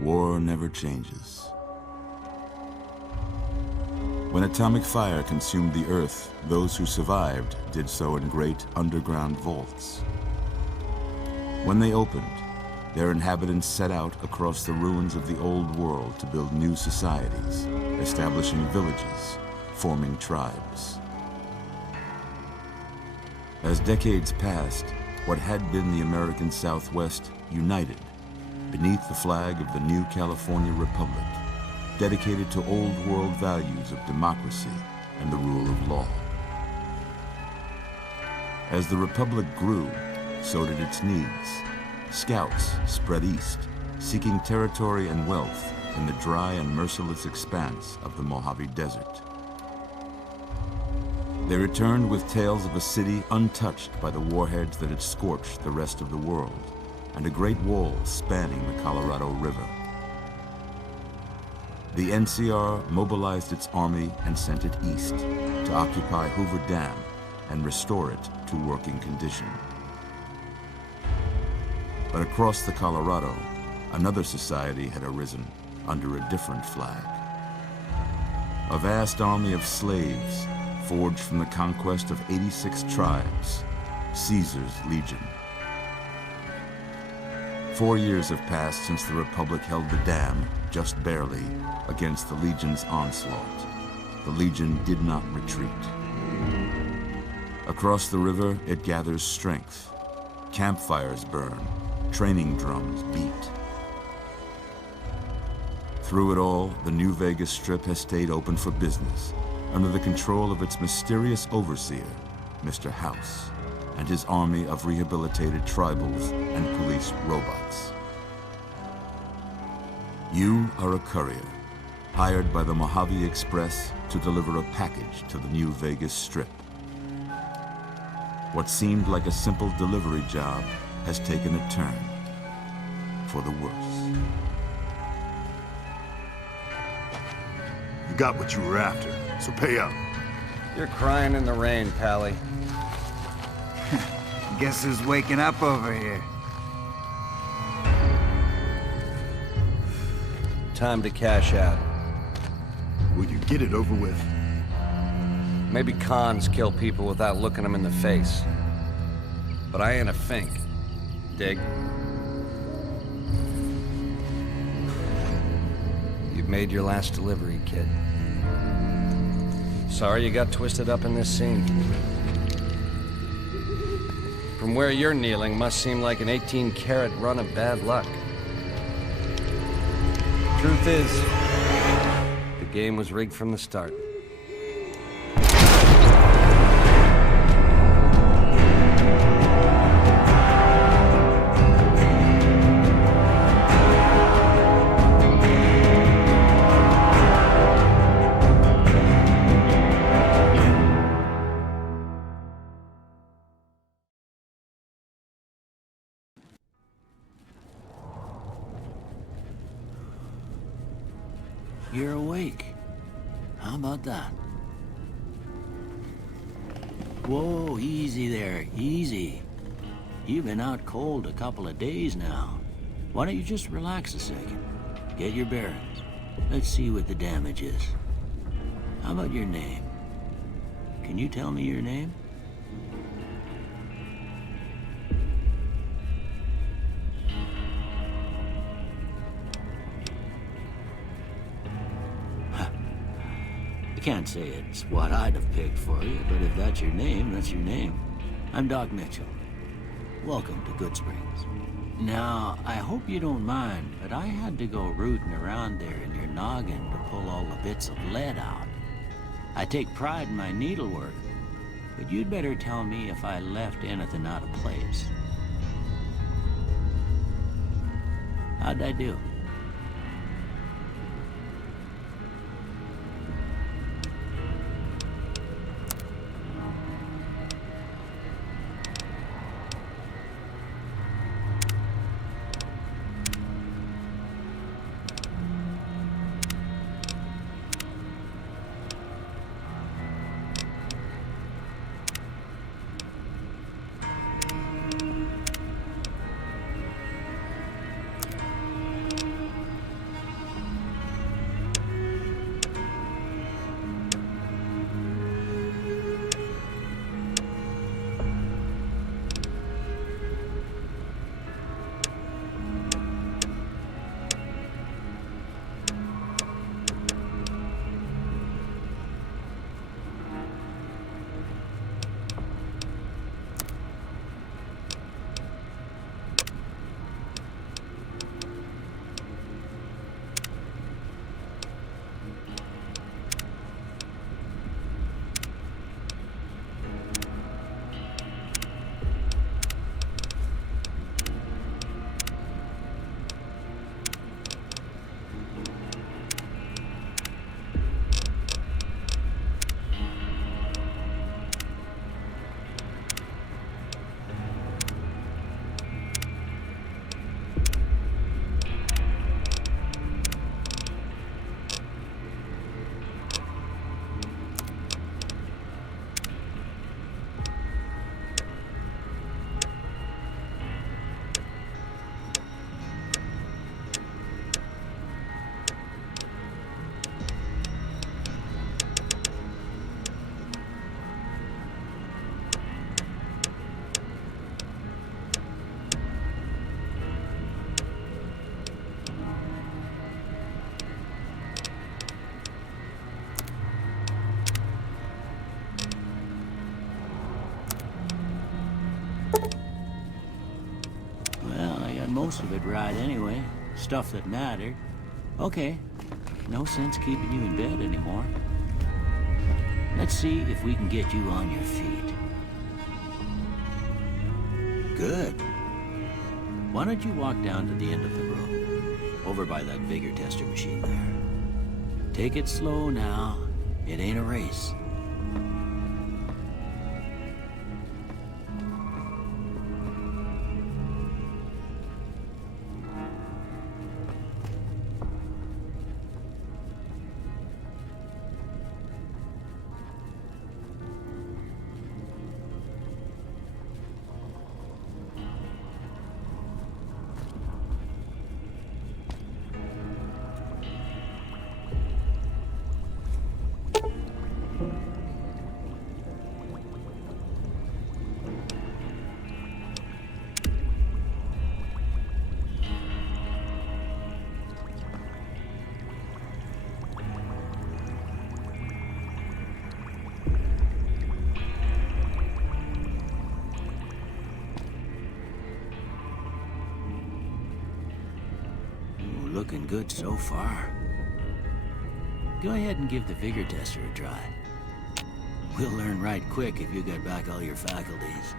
War never changes. When atomic fire consumed the Earth, those who survived did so in great underground vaults. When they opened, their inhabitants set out across the ruins of the old world to build new societies, establishing villages, forming tribes. As decades passed, what had been the American Southwest united beneath the flag of the new California Republic, dedicated to old world values of democracy and the rule of law. As the Republic grew, so did its needs. Scouts spread east, seeking territory and wealth in the dry and merciless expanse of the Mojave Desert. They returned with tales of a city untouched by the warheads that had scorched the rest of the world, and a great wall spanning the Colorado River. The NCR mobilized its army and sent it east to occupy Hoover Dam and restore it to working condition. But across the Colorado, another society had arisen under a different flag. A vast army of slaves forged from the conquest of 86 tribes, Caesar's Legion. 4 years have passed since the Republic held the dam, just barely, against the Legion's onslaught. The Legion did not retreat. Across the river, it gathers strength. Campfires burn, training drums beat. Through it all, the New Vegas Strip has stayed open for business, under the control of its mysterious overseer, Mr. House, and his army of rehabilitated tribals and police robots. You are a courier, hired by the Mojave Express to deliver a package to the New Vegas Strip. What seemed like a simple delivery job has taken a turn for the worse. You got what you were after, so pay up. You're crying in the rain, Pally. Guess who's waking up over here? Time to cash out. Will you get it over with? Maybe cons kill people without looking them in the face. But I ain't a fink. Dig? You've made your last delivery, kid. Sorry you got twisted up in this scene. from where you're kneeling must seem like an 18-carat run of bad luck. Truth is, the game was rigged from the start. You're awake. How about that? Whoa, easy there, easy. You've been out cold a couple of days now. Why don't you just relax a second? Get your bearings. Let's see what the damage is. How about your name? Can you tell me your name? Can't say it's what I'd have picked for you, but if that's your name, that's your name. I'm Doc Mitchell. Welcome to Goodsprings. Now, I hope you don't mind, but I had to go rooting around there in your noggin to pull all the bits of lead out. I take pride in my needlework, but you'd better tell me if I left anything out of place. How'd I do? Most of it right anyway. Stuff that mattered. Okay. No sense keeping you in bed anymore. Let's see if we can get you on your feet. Good. Why don't you walk down to the end of the room? Over by that vigor tester machine there. Take it slow now. It ain't a race. looking good so far. Go ahead and give the vigor tester a try. We'll learn right quick if you get back all your faculties.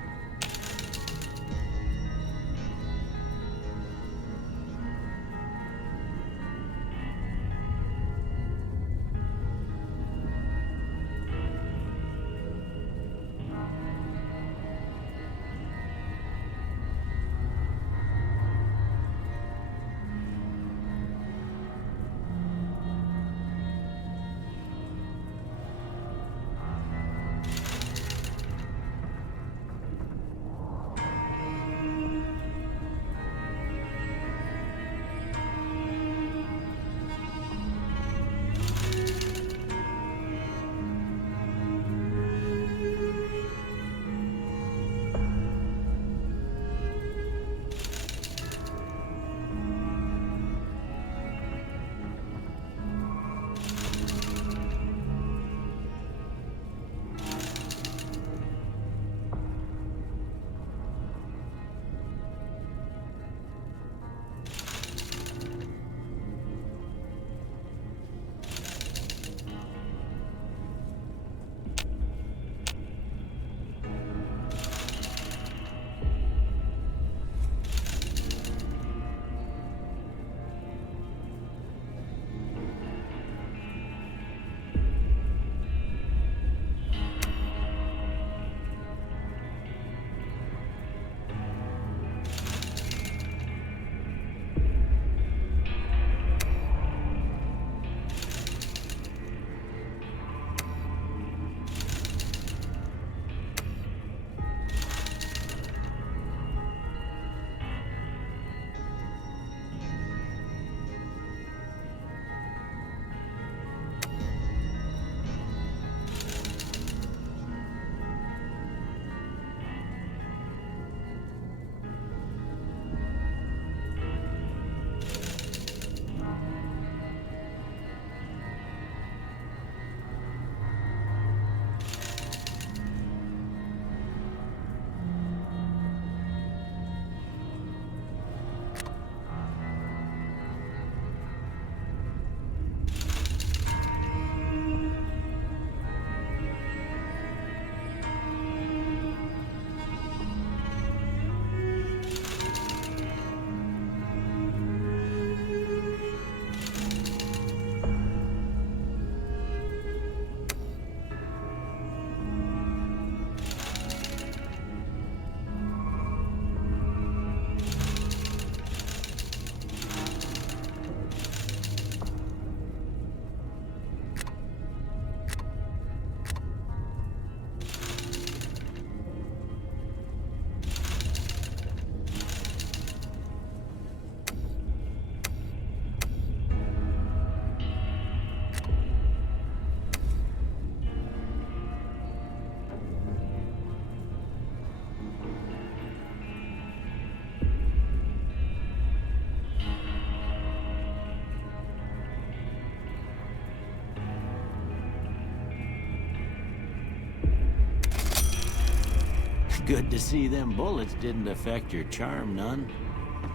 Good to see them bullets didn't affect your charm none.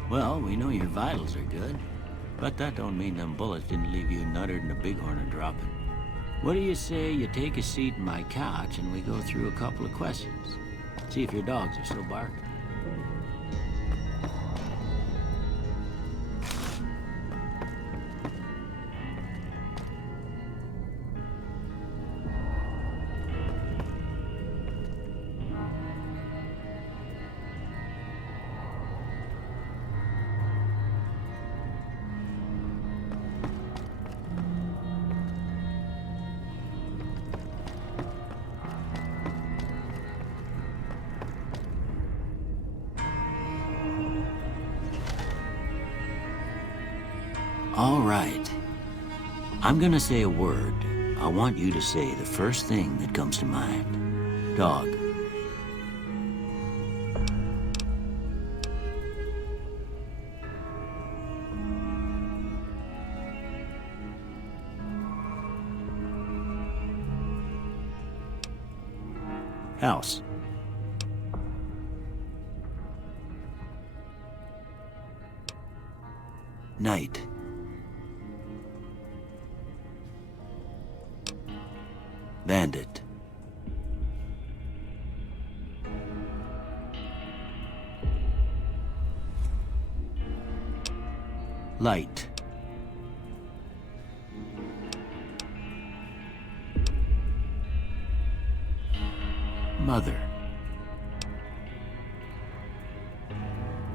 Well, we know your vitals are good, but that don't mean them bullets didn't leave you nuttered and a bighorn a-dropping. What do you say you take a seat in my couch and we go through a couple of questions? See if your dogs are still barking. All right. I'm gonna say a word. I want you to say the first thing that comes to mind. Dog. House. Night. Bandit. Light. Mother.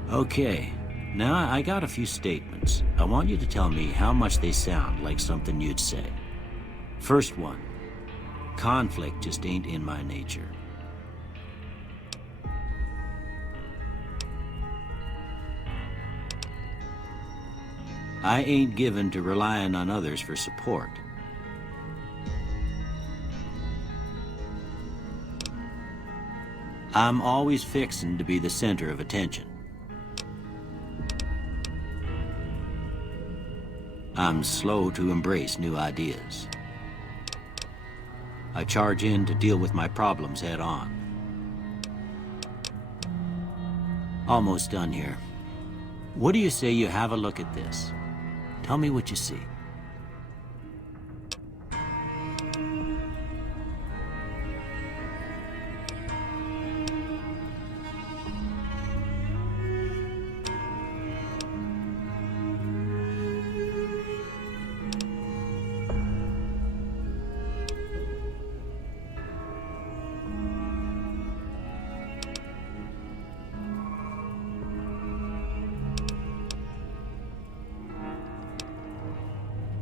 Okay, now I got a few statements. I want you to tell me how much they sound like something you'd say. First one, conflict just ain't in my nature. I ain't given to relying on others for support. I'm always fixin' to be the center of attention. I'm slow to embrace new ideas. I charge in to deal with my problems head on. Almost done here. What do you say you have a look at this? Tell me what you see.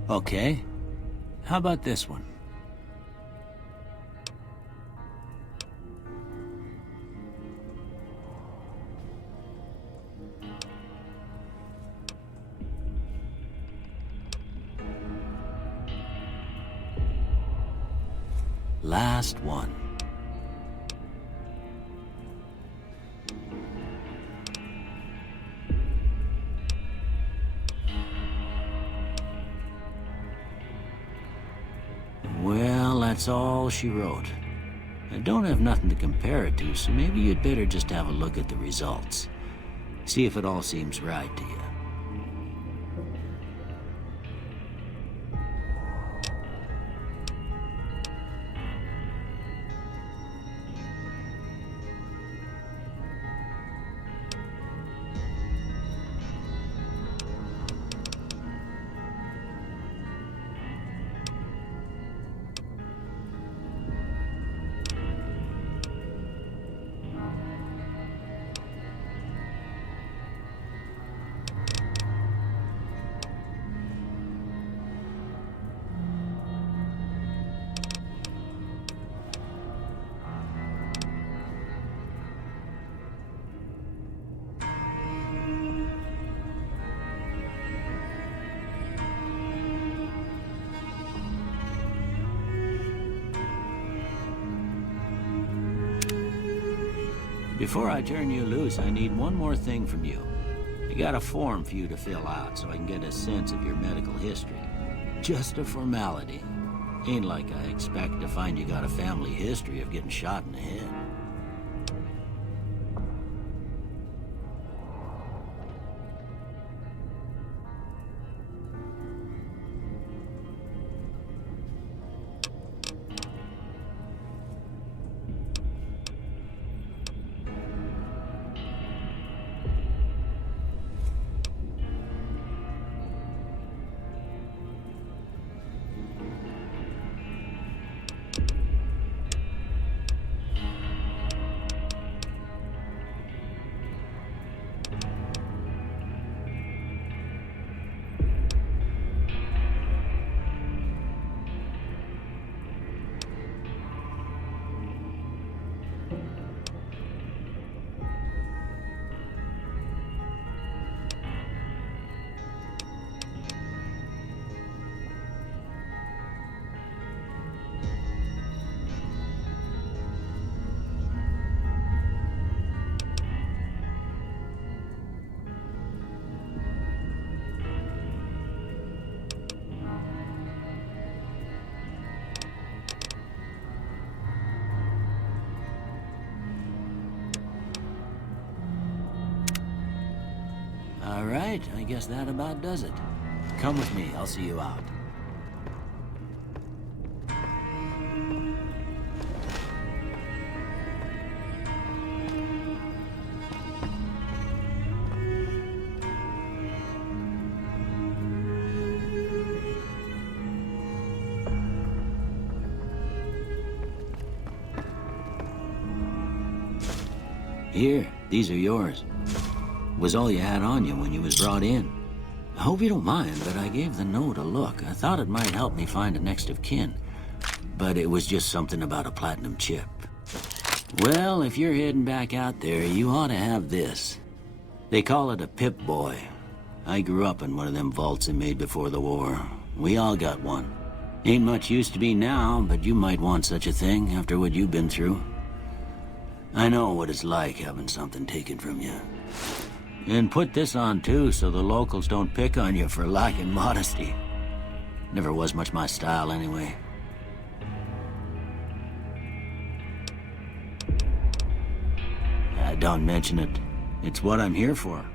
Okay. How about this one? Last one. Well, that's all she wrote. I don't have nothing to compare it to, so maybe you'd better just have a look at the results. See if it all seems right to you. Before I turn you loose, I need one more thing from you. I got a form for you to fill out so I can get a sense of your medical history. Just a formality. Ain't like I expect to find you got a family history of getting shot in the head. All right, I guess that about does it. Come with me, I'll see you out. Here, these are yours. Was all you had on you when you was brought in. I hope you don't mind, but I gave the note a look. I thought it might help me find a next of kin. But it was just something about a platinum chip. Well, if you're heading back out there, you ought to have this. They call it a Pip-Boy. I grew up in one of them vaults they made before the war. We all got one. Ain't much use to me now, but you might want such a thing after what you've been through. I know what it's like having something taken from you. And put this on too, so the locals don't pick on you for lacking modesty. Never was much my style anyway. Don't mention it. It's what I'm here for.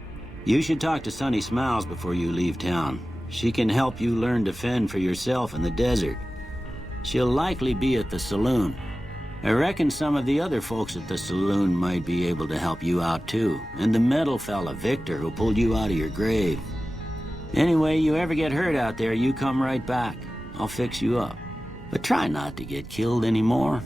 You should talk to Sunny Smiles before you leave town. She can help you learn to fend for yourself in the desert. She'll likely be at the saloon. I reckon some of the other folks at the saloon might be able to help you out too. And the metal fella, Victor, who pulled you out of your grave. Anyway, you ever get hurt out there, you come right back. I'll fix you up. But try not to get killed anymore.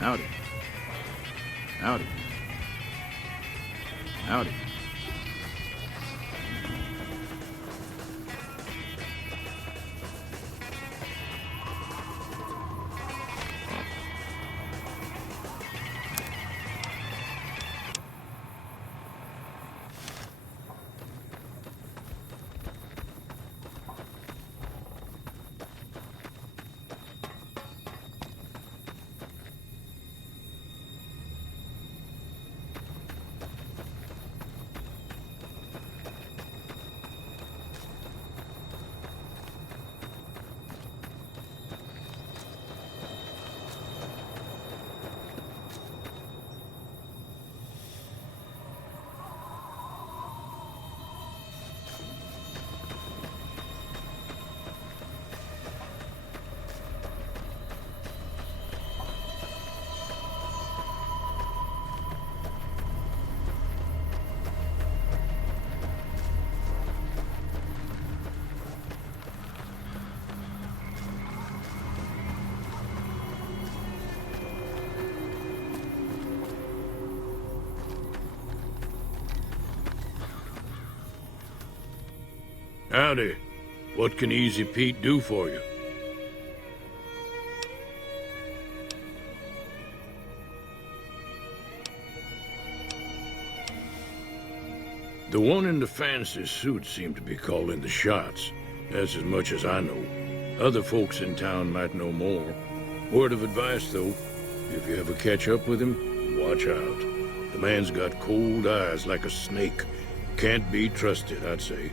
Howdy. Howdy. Howdy. Howdy. What can Easy Pete do for you? The one in the fancy suit seemed to be calling the shots. That's as much as I know. Other folks in town might know more. Word of advice, though, if you ever catch up with him, watch out. The man's got cold eyes like a snake. Can't be trusted, I'd say.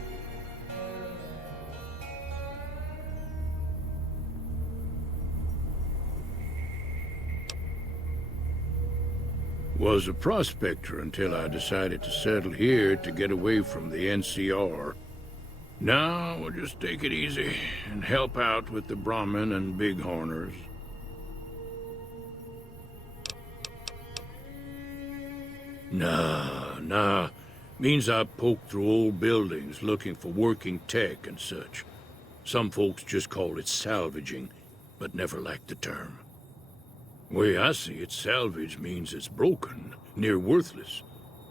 Was a prospector until I decided to settle here to get away from the NCR. Now, we'll just take it easy and help out with the Brahmin and Bighorners. Nah. Means I poke through old buildings looking for working tech and such. Some folks just call it salvaging, but never liked the term. Way I see it, salvage means it's broken, near worthless.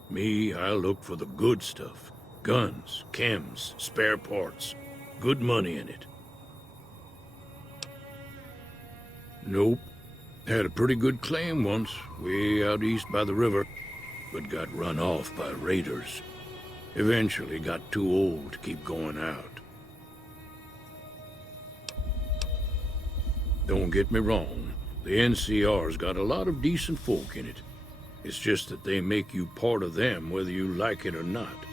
Me, I look for the good stuff. Guns, chems, spare parts. Good money in it. Nope. Had a pretty good claim once, way out east by the river, but got run off by raiders. Eventually got too old to keep going out. Don't get me wrong. The NCR's got a lot of decent folk in it. It's just that they make you part of them whether you like it or not.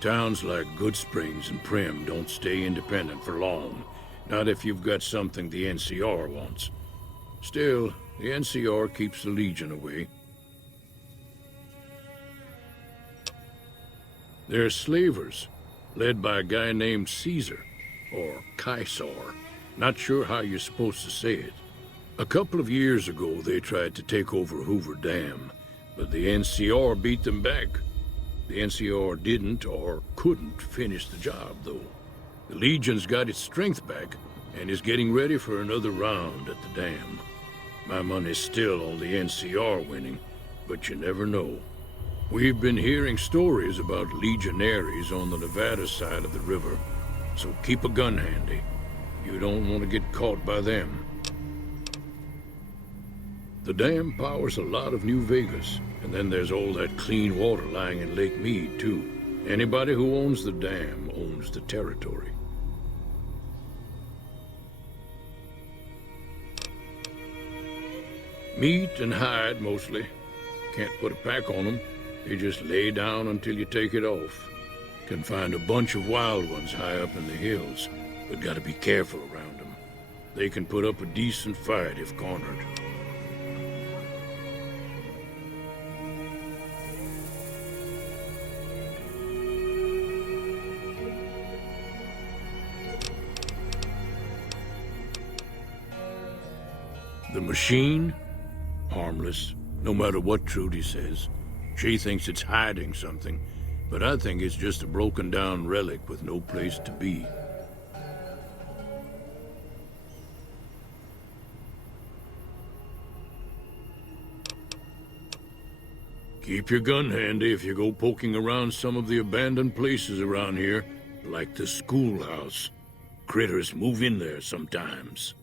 Towns like Goodsprings and Prim don't stay independent for long. Not if you've got something the NCR wants. Still, the NCR keeps the Legion away. They're slavers, led by a guy named Caesar, or Caesar. Not sure how you're supposed to say it. A couple of years ago, they tried to take over Hoover Dam, but the NCR beat them back. The NCR didn't or couldn't finish the job, though. The Legion's got its strength back and is getting ready for another round at the dam. My money's still on the NCR winning, but you never know. We've been hearing stories about legionaries on the Nevada side of the river, so keep a gun handy. You don't want to get caught by them. The dam powers a lot of New Vegas, and then there's all that clean water lying in Lake Mead, too. Anybody who owns the dam owns the territory. Meat and hide, mostly. Can't put a pack on them. They just lay down until you take it off. Can find a bunch of wild ones high up in the hills, but gotta be careful around them. They can put up a decent fight if cornered. The machine? Harmless, no matter what Trudy says. She thinks it's hiding something, but I think it's just a broken down relic with no place to be. Keep your gun handy if you go poking around some of the abandoned places around here, like the schoolhouse. Critters move in there sometimes.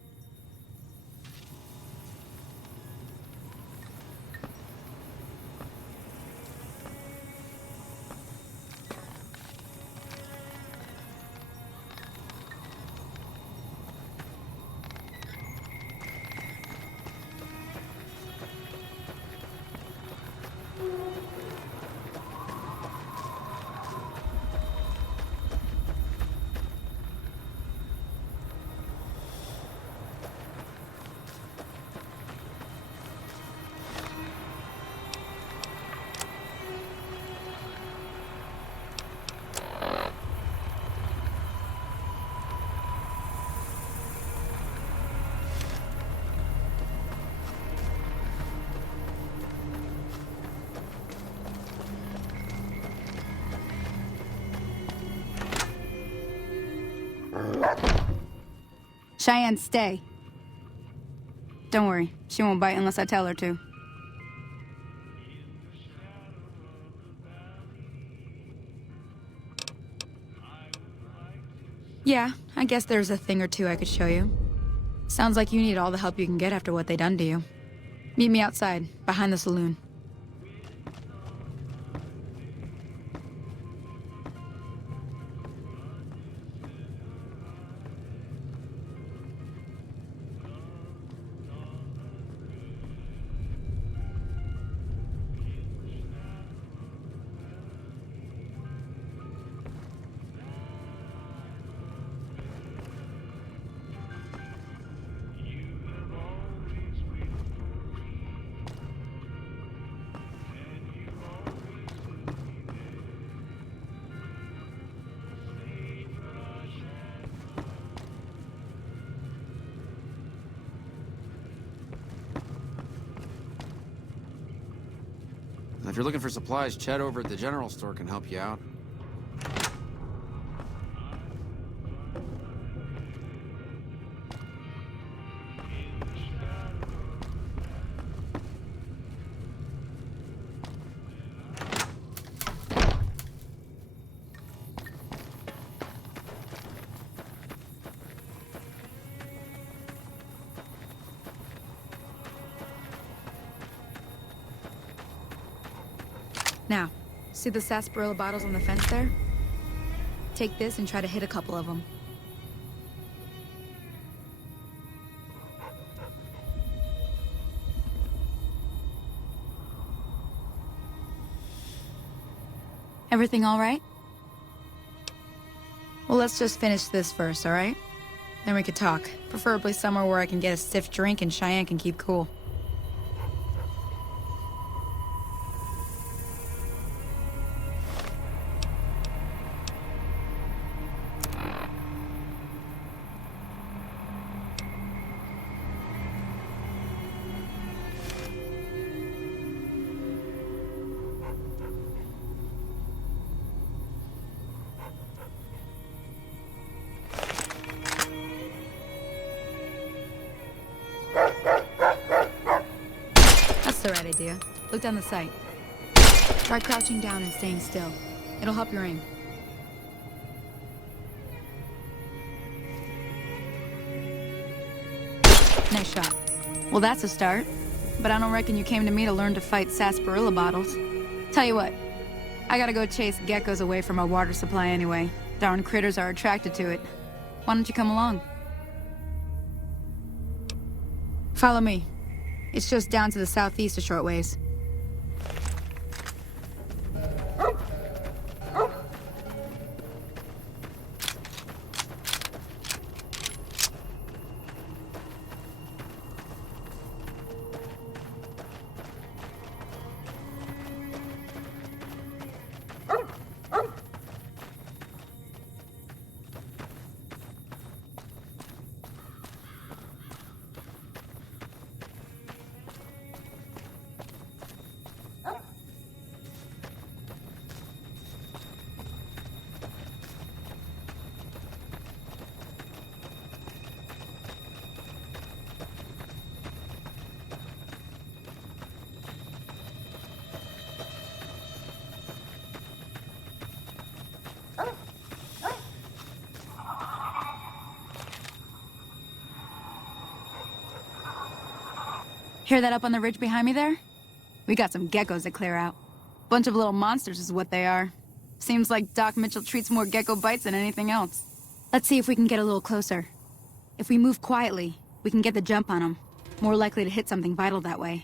Cheyenne, stay. Don't worry, she won't bite unless I tell her to. Yeah, I guess there's a thing or two I could show you. Sounds like you need all the help you can get after what they done to you. Meet me outside, behind the saloon. If you're looking for supplies, Chet over at the general store can help you out. Now, see the sarsaparilla bottles on the fence there? Take this and try to hit a couple of them. Everything all right? Well, let's just finish this first, all right? Then we could talk. Preferably somewhere where I can get a stiff drink and Cheyenne can keep cool. That's the right idea. Look down the sight. Try crouching down and staying still. It'll help your aim. Nice shot. Well, that's a start. But I don't reckon you came to me to learn to fight sarsaparilla bottles. Tell you what, I gotta go chase geckos away from our water supply anyway. Darn critters are attracted to it. Why don't you come along? Follow me. It's just down to the southeast a short ways. Hear that up on the ridge behind me there? We got some geckos to clear out. Bunch of little monsters is what they are. Seems like Doc Mitchell treats more gecko bites than anything else. Let's see if we can get a little closer. If we move quietly, we can get the jump on them. More likely to hit something vital that way.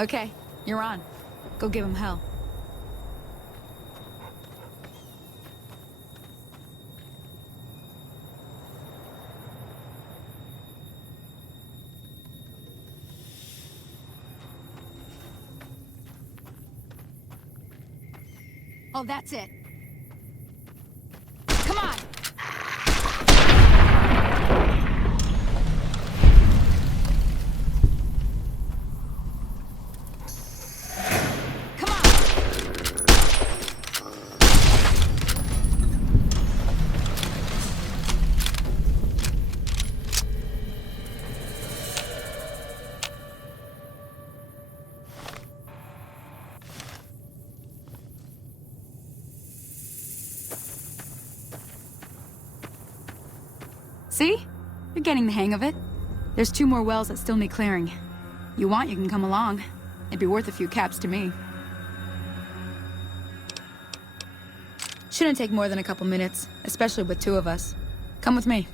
Okay, you're on. Go give him hell. Oh, that's it. Come on! Come on! See? You're getting the hang of it. There's 2 more wells that still need clearing. You want, you can come along. It'd be worth a few caps to me. Shouldn't take more than a couple minutes, especially with 2 of us. Come with me.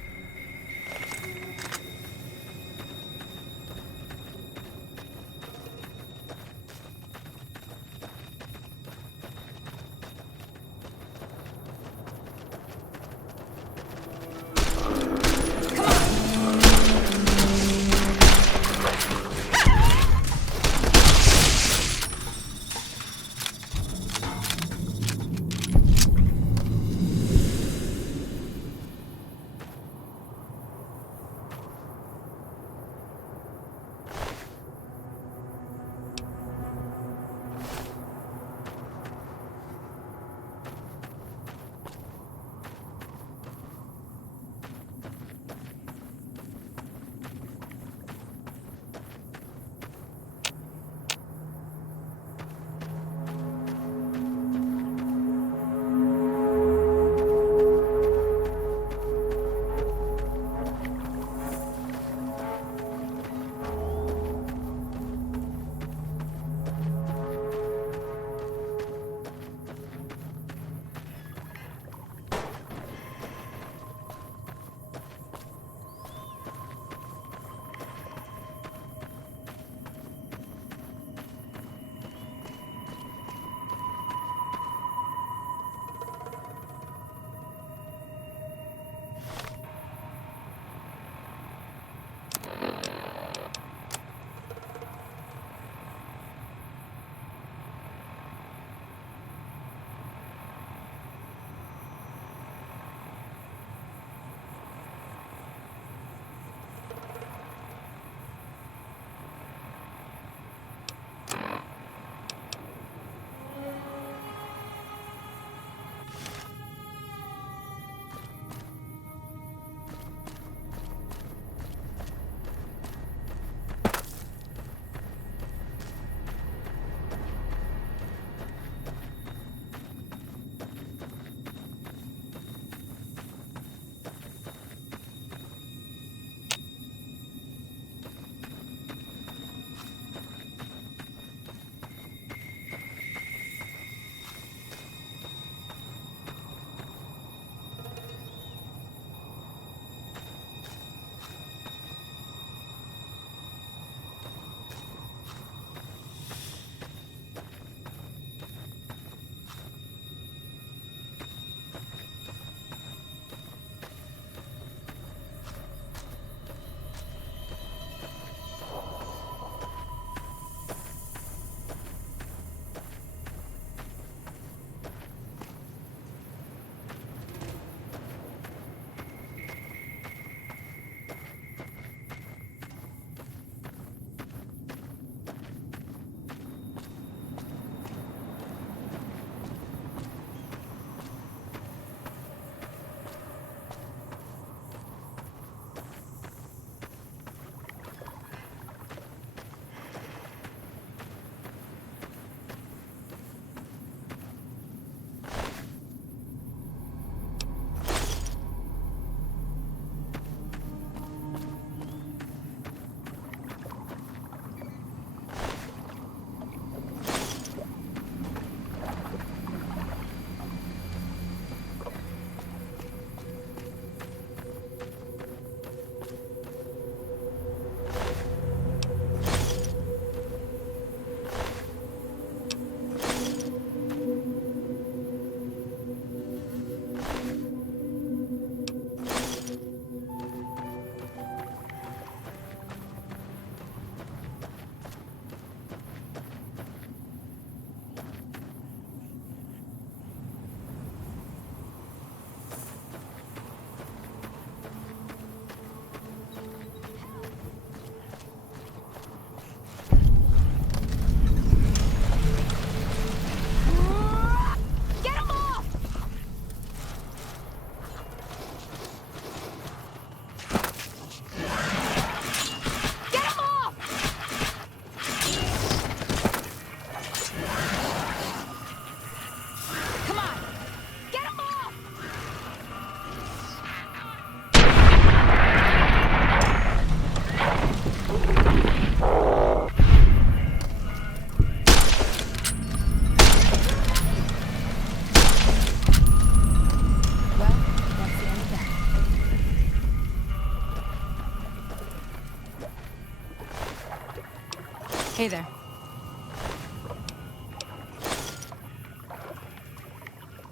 Hey there.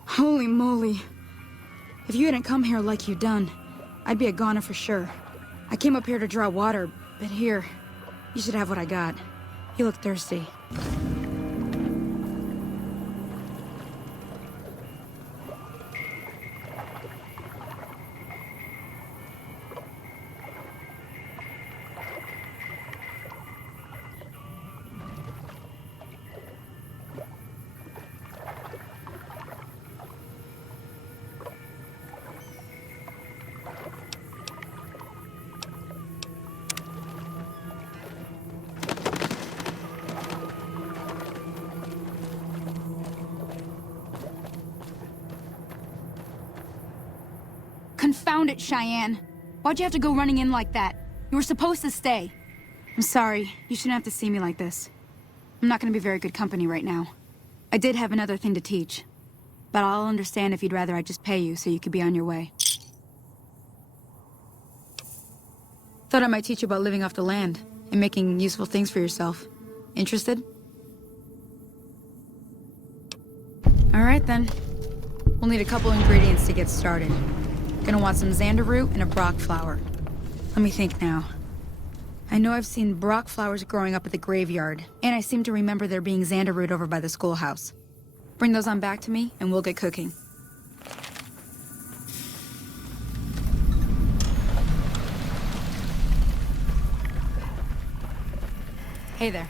Holy moly. If you hadn't come here like you done, I'd be a goner for sure. I came up here to draw water, but here, you should have what I got. You look thirsty. Confound it, Cheyenne. Why'd you have to go running in like that? You were supposed to stay. I'm sorry. You shouldn't have to see me like this. I'm not gonna be very good company right now. I did have another thing to teach. But I'll understand if you'd rather I just pay you so you could be on your way. Thought I might teach you about living off the land and making useful things for yourself. Interested? All right, then. We'll need a couple ingredients to get started. Gonna want some xander root and a brock flower. Let me think now. I know I've seen brock flowers growing up at the graveyard, and I seem to remember there being xander root over by the schoolhouse. Bring those on back to me, and we'll get cooking. Hey there.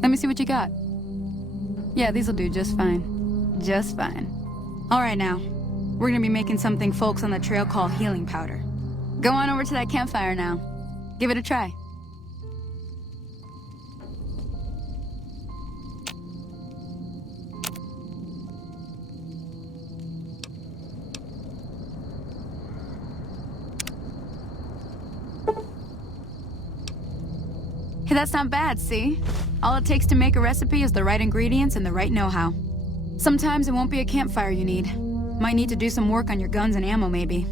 Let me see what you got. Yeah, these'll do just fine. Just fine. All right now, we're gonna be making something folks on the trail call healing powder. Go on over to that campfire now. Give it a try. Hey, that's not bad, see? All it takes to make a recipe is the right ingredients and the right know-how. Sometimes it won't be a campfire you need. Might need to do some work on your guns and ammo, maybe.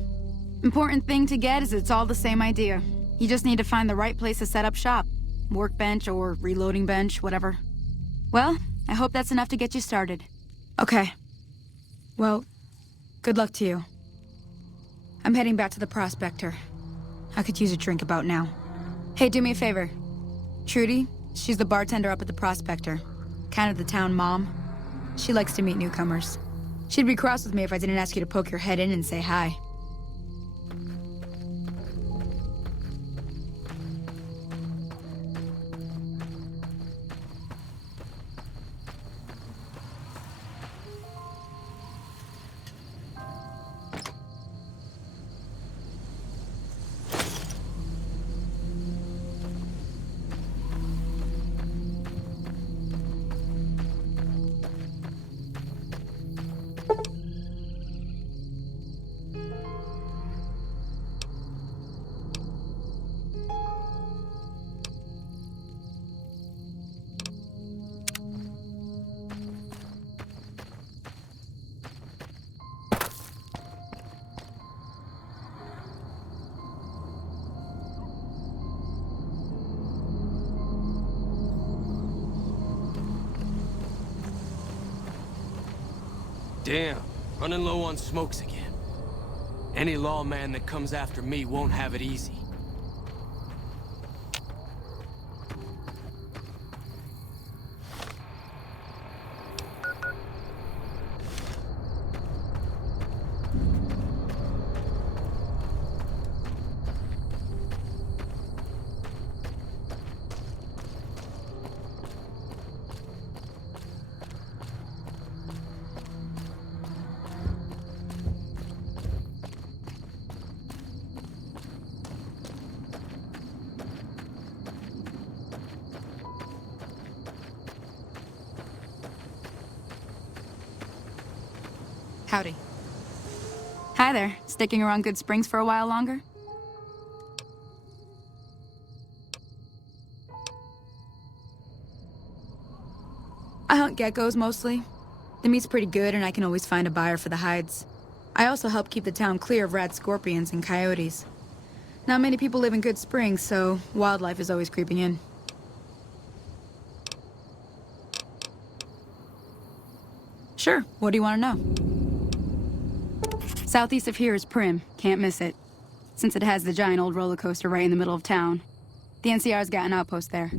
Important thing to get is it's all the same idea. You just need to find the right place to set up shop. Workbench or reloading bench, whatever. Well, I hope that's enough to get you started. Okay. Well, good luck to you. I'm heading back to the Prospector. I could use a drink about now. Hey, do me a favor. Trudy, she's the bartender up at the Prospector. Kind of the town mom. She likes to meet newcomers. She'd be cross with me if I didn't ask you to poke your head in and say hi. Damn, running low on smokes again. Any lawman that comes after me won't have it easy. Howdy. Hi there. Sticking around Goodsprings for a while longer? I hunt geckos mostly. The meat's pretty good and I can always find a buyer for the hides. I also help keep the town clear of rad scorpions and coyotes. Not many people live in Goodsprings, so wildlife is always creeping in. Sure, what do you want to know? Southeast of here is Prim. Can't miss it. Since it has the giant old roller coaster right in the middle of town. The NCR's got an outpost there.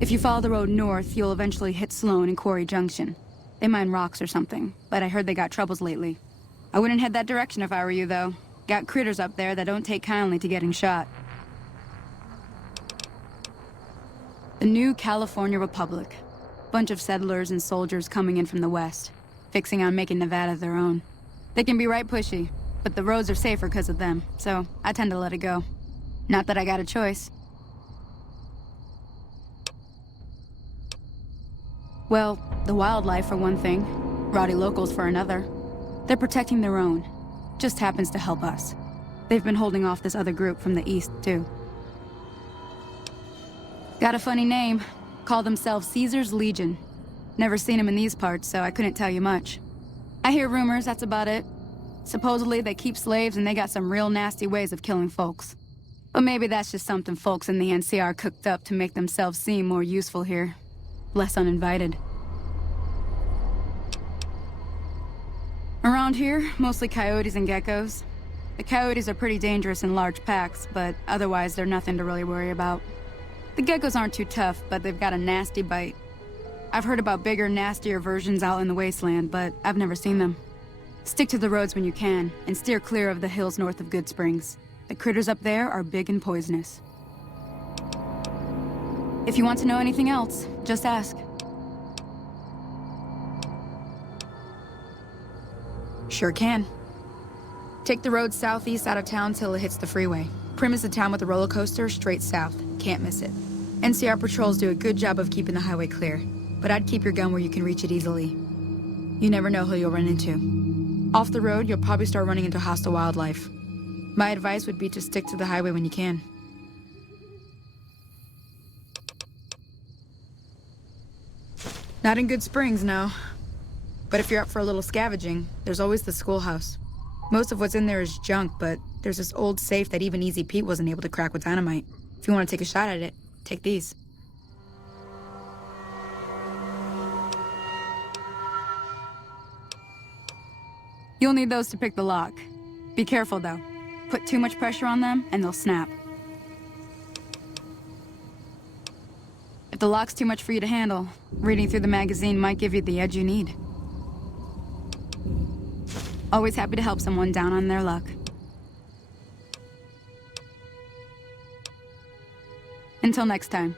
If you follow the road north, you'll eventually hit Sloan and Quarry Junction. They mine rocks or something, but I heard they got troubles lately. I wouldn't head that direction if I were you, though. Got critters up there that don't take kindly to getting shot. The new California Republic. Bunch of settlers and soldiers coming in from the west, fixing on making Nevada their own. They can be right pushy, but the roads are safer because of them, so I tend to let it go. Not that I got a choice. Well, the wildlife for one thing, rowdy locals for another. They're protecting their own. Just happens to help us. They've been holding off this other group from the east, too. Got a funny name. Call themselves Caesar's Legion. Never seen them in these parts, so I couldn't tell you much. I hear rumors, that's about it. Supposedly they keep slaves and they got some real nasty ways of killing folks. But maybe that's just something folks in the NCR cooked up to make themselves seem more useful here. Less uninvited. Around here, mostly coyotes and geckos. The coyotes are pretty dangerous in large packs, but otherwise they're nothing to really worry about. The geckos aren't too tough, but they've got a nasty bite. I've heard about bigger, nastier versions out in the wasteland, but I've never seen them. Stick to the roads when you can, and steer clear of the hills north of Goodsprings. The critters up there are big and poisonous. If you want to know anything else, just ask. Sure can. Take the road southeast out of town till it hits the freeway. Prim is the town with the roller coaster straight south. Can't miss it. NCR patrols do a good job of keeping the highway clear, but I'd keep your gun where you can reach it easily. You never know who you'll run into. Off the road, you'll probably start running into hostile wildlife. My advice would be to stick to the highway when you can. Not in Goodsprings, no. But if you're up for a little scavenging, there's always the schoolhouse. Most of what's in there is junk, but there's this old safe that even Easy Pete wasn't able to crack with dynamite. If you want to take a shot at it, take these. You'll need those to pick the lock. Be careful, though. Put too much pressure on them, and they'll snap. If the lock's too much for you to handle, reading through the magazine might give you the edge you need. Always happy to help someone down on their luck. Until next time.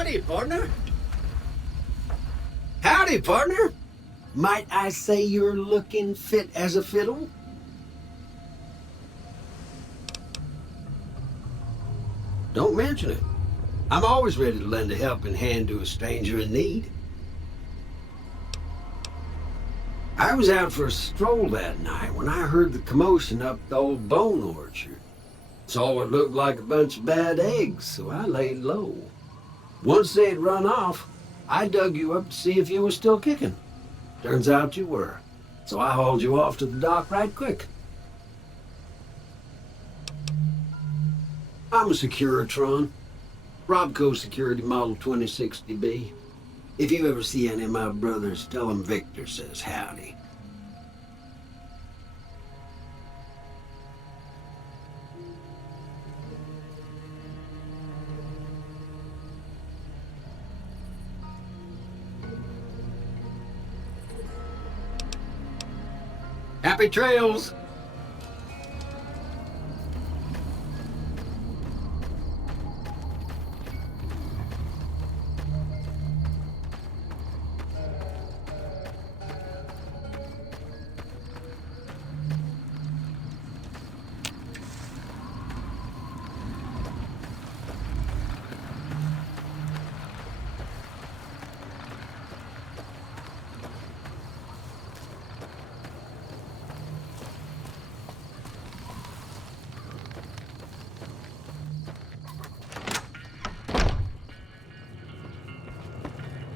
Howdy, partner. Howdy, partner. Might I say you're looking fit as a fiddle? Don't mention it. I'm always ready to lend a helping hand to a stranger in need. I was out for a stroll that night when I heard the commotion up the old bone orchard. Saw it looked like a bunch of bad eggs, so I laid low. Once they'd run off, I dug you up to see if you were still kicking. Turns out you were, so I hauled you off to the dock right quick. I'm a Securitron. Robco Security Model 2060B. If you ever see any of my brothers, tell them Victor says howdy. Happy trails!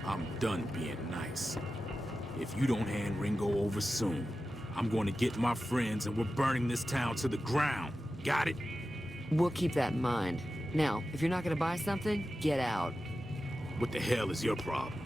I'm done being nice. If you don't hand Ringo over soon, I'm going to get my friends and we're burning this town to the ground. Got it? We'll keep that in mind. Now, if you're not gonna buy something, get out. What the hell is your problem?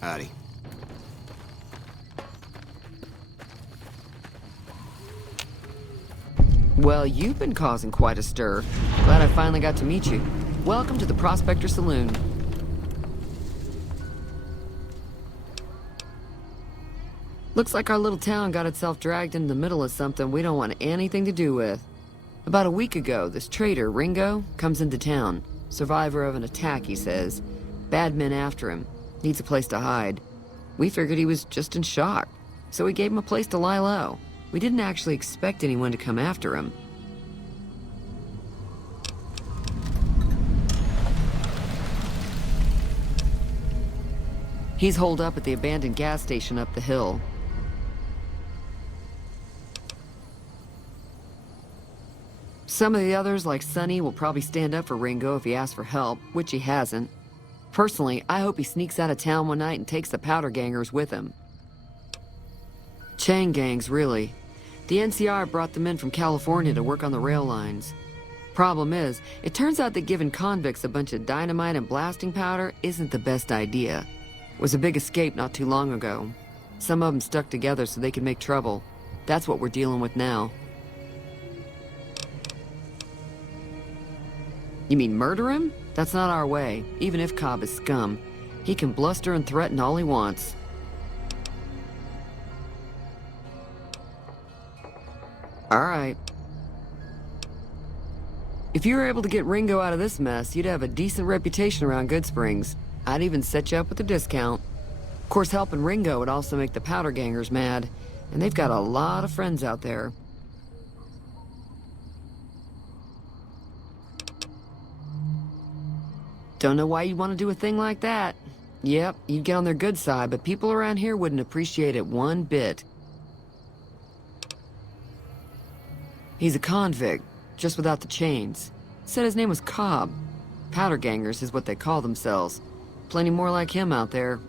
Howdy. Well, you've been causing quite a stir. Glad I finally got to meet you. Welcome to the Prospector Saloon. Looks like our little town got itself dragged into the middle of something we don't want anything to do with. About a week ago, this trader, Ringo, comes into town. Survivor of an attack, he says. Bad men after him. Needs a place to hide. We figured he was just in shock, so we gave him a place to lie low. We didn't actually expect anyone to come after him. He's holed up at the abandoned gas station up the hill. Some of the others, like Sonny, will probably stand up for Ringo if he asks for help, which he hasn't. Personally, I hope he sneaks out of town one night and takes the powder gangers with him. Chain gangs, really. The NCR brought them in from California to work on the rail lines. Problem is, it turns out that giving convicts a bunch of dynamite and blasting powder isn't the best idea. It was a big escape not too long ago. Some of them stuck together so they could make trouble. That's what we're dealing with now. You mean murder him? That's not our way, even if Cobb is scum. He can bluster and threaten all he wants. All right. If you were able to get Ringo out of this mess, you'd have a decent reputation around Goodsprings. I'd even set you up with a discount. Of course, helping Ringo would also make the powder gangers mad, and they've got a lot of friends out there. Don't know why you'd want to do a thing like that. Yep, you'd get on their good side, but people around here wouldn't appreciate it one bit. He's a convict, just without the chains. Said his name was Cobb. Powder gangers is what they call themselves. Plenty more like him out there.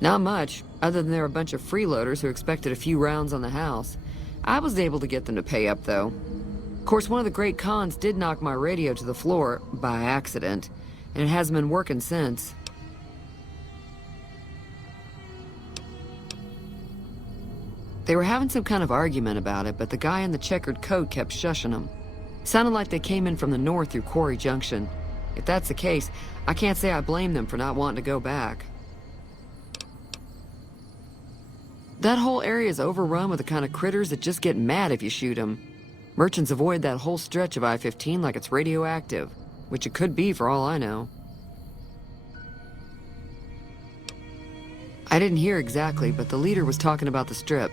Not much, other than they're a bunch of freeloaders who expected a few rounds on the house. I was able to get them to pay up, though. Of course, one of the great cons did knock my radio to the floor, by accident, and it hasn't been working since. They were having some kind of argument about it, but the guy in the checkered coat kept shushing them. Sounded like they came in from the north through Quarry Junction. If that's the case, I can't say I blame them for not wanting to go back. That whole area is overrun with the kind of critters that just get mad if you shoot them. Merchants avoid that whole stretch of I-15 like it's radioactive, which it could be for all I know. I didn't hear exactly, but the leader was talking about the Strip.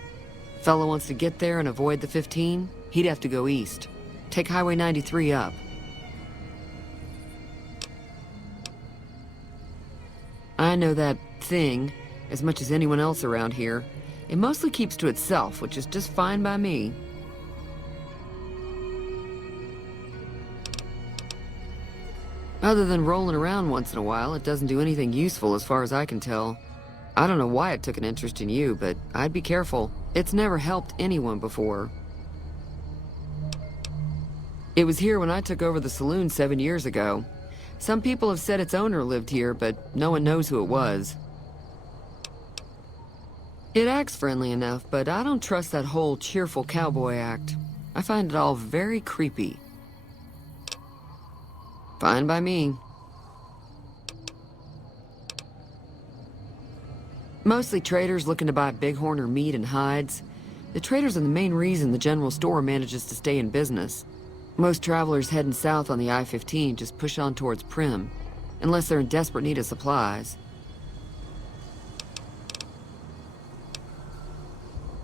Fella wants to get there and avoid the 15, he'd have to go east. Take Highway 93 up. I know that thing as much as anyone else around here. It mostly keeps to itself, which is just fine by me. Other than rolling around once in a while, it doesn't do anything useful as far as I can tell. I don't know why it took an interest in you, but I'd be careful. It's never helped anyone before. It was here when I took over the saloon 7 years ago. Some people have said its owner lived here, but no one knows who it was. It acts friendly enough, but I don't trust that whole cheerful cowboy act. I find it all very creepy. Fine by me. Mostly traders looking to buy bighorn or meat and hides. The traders are the main reason the general store manages to stay in business. Most travelers heading south on the I-15 just push on towards Prim, unless they're in desperate need of supplies.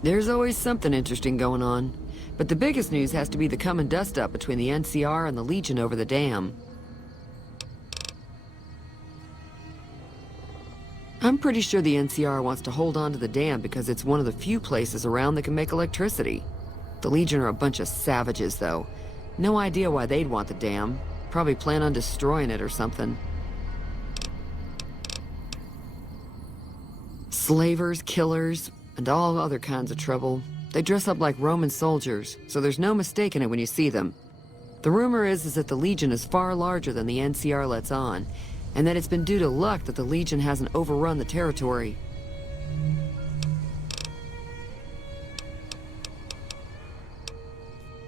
There's always something interesting going on, but the biggest news has to be the coming dust-up between the NCR and the Legion over the dam. I'm pretty sure the NCR wants to hold on to the dam because it's one of the few places around that can make electricity. The Legion are a bunch of savages, though. No idea why they'd want the dam. Probably plan on destroying it or something. Slavers, killers, and all other kinds of trouble. They dress up like Roman soldiers, so there's no mistaking it when you see them. The rumor is that the Legion is far larger than the NCR lets on, and that it's been due to luck that the Legion hasn't overrun the territory.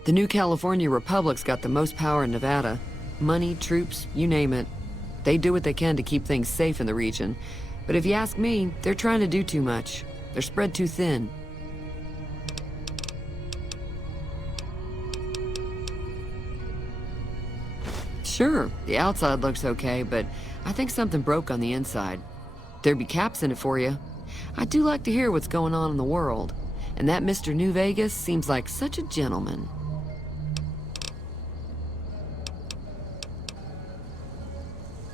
The new California Republic's got the most power in Nevada. Money, troops, you name it. They do what they can to keep things safe in the region. But if you ask me, they're trying to do too much. They're spread too thin. Sure, the outside looks okay, but I think something broke on the inside. There'd be caps in it for you. I do like to hear what's going on in the world. And that Mr. New Vegas seems like such a gentleman.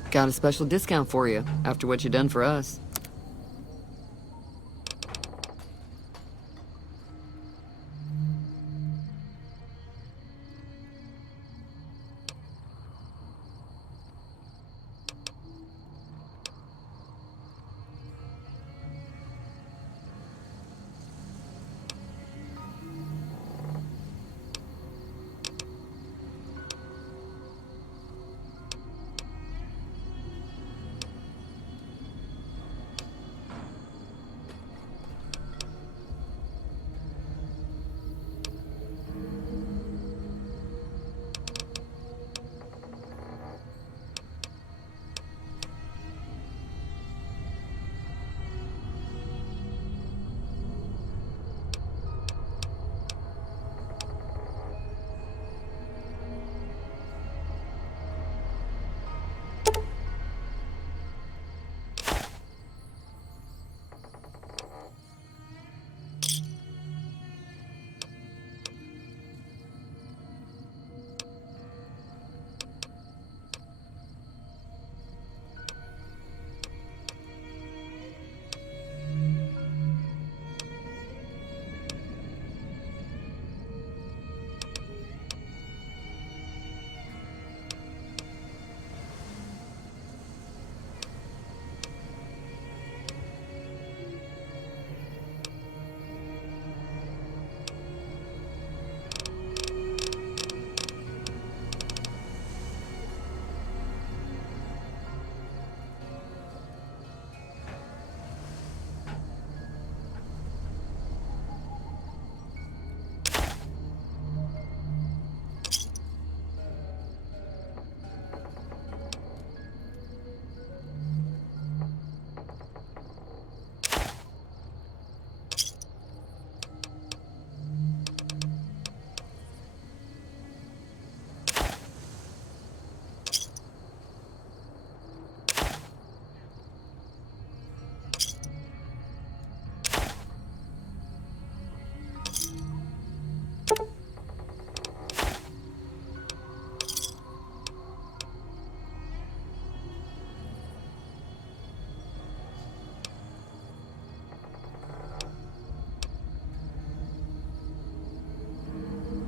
Got a special discount for you, after what you done for us.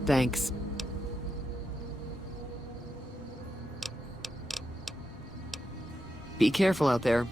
Thanks. Be careful out there.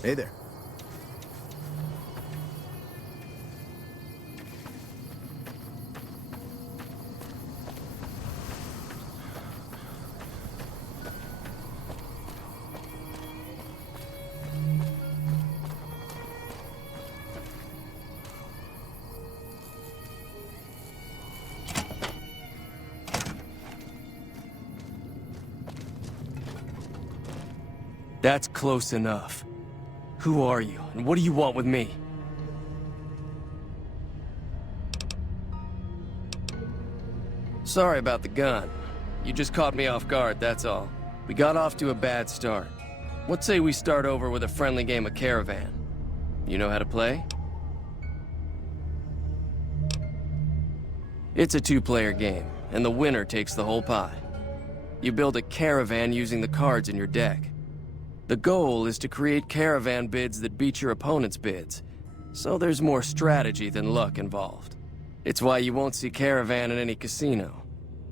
Hey there. That's close enough. Who are you, and what do you want with me? Sorry about the gun. You just caught me off guard, that's all. We got off to a bad start. What say we start over with a friendly game of Caravan? You know how to play? It's a two-player game, and the winner takes the whole pie. You build a caravan using the cards in your deck. The goal is to create caravan bids that beat your opponent's bids, so there's more strategy than luck involved. It's why you won't see caravan in any casino.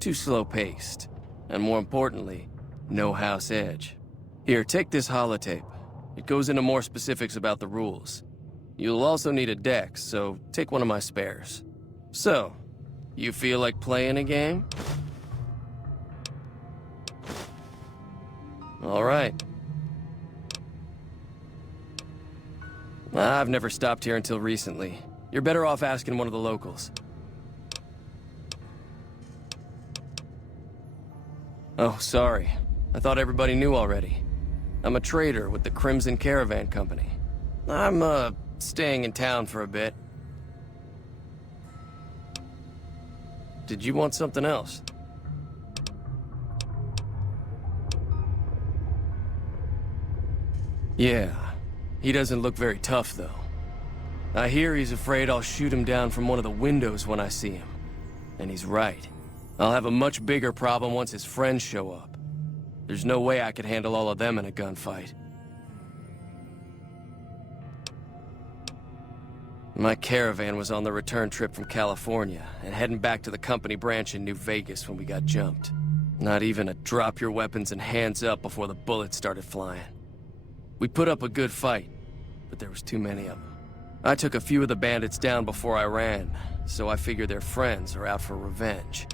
Too slow-paced, and more importantly, no house edge. Here, take this holotape. It goes into more specifics about the rules. You'll also need a deck, so take one of my spares. So, you feel like playing a game? All right. I've never stopped here until recently. You're better off asking one of the locals. Oh, sorry. I thought everybody knew already. I'm a trader with the Crimson Caravan Company. I'm, staying in town for a bit. Did you want something else? Yeah. He doesn't look very tough, though. I hear he's afraid I'll shoot him down from one of the windows when I see him. And he's right. I'll have a much bigger problem once his friends show up. There's no way I could handle all of them in a gunfight. My caravan was on the return trip from California and heading back to the company branch in New Vegas when we got jumped. Not even a drop your weapons and hands up before the bullets started flying. We put up a good fight, but there was too many of them. I took a few of the bandits down before I ran, so I figure their friends are out for revenge.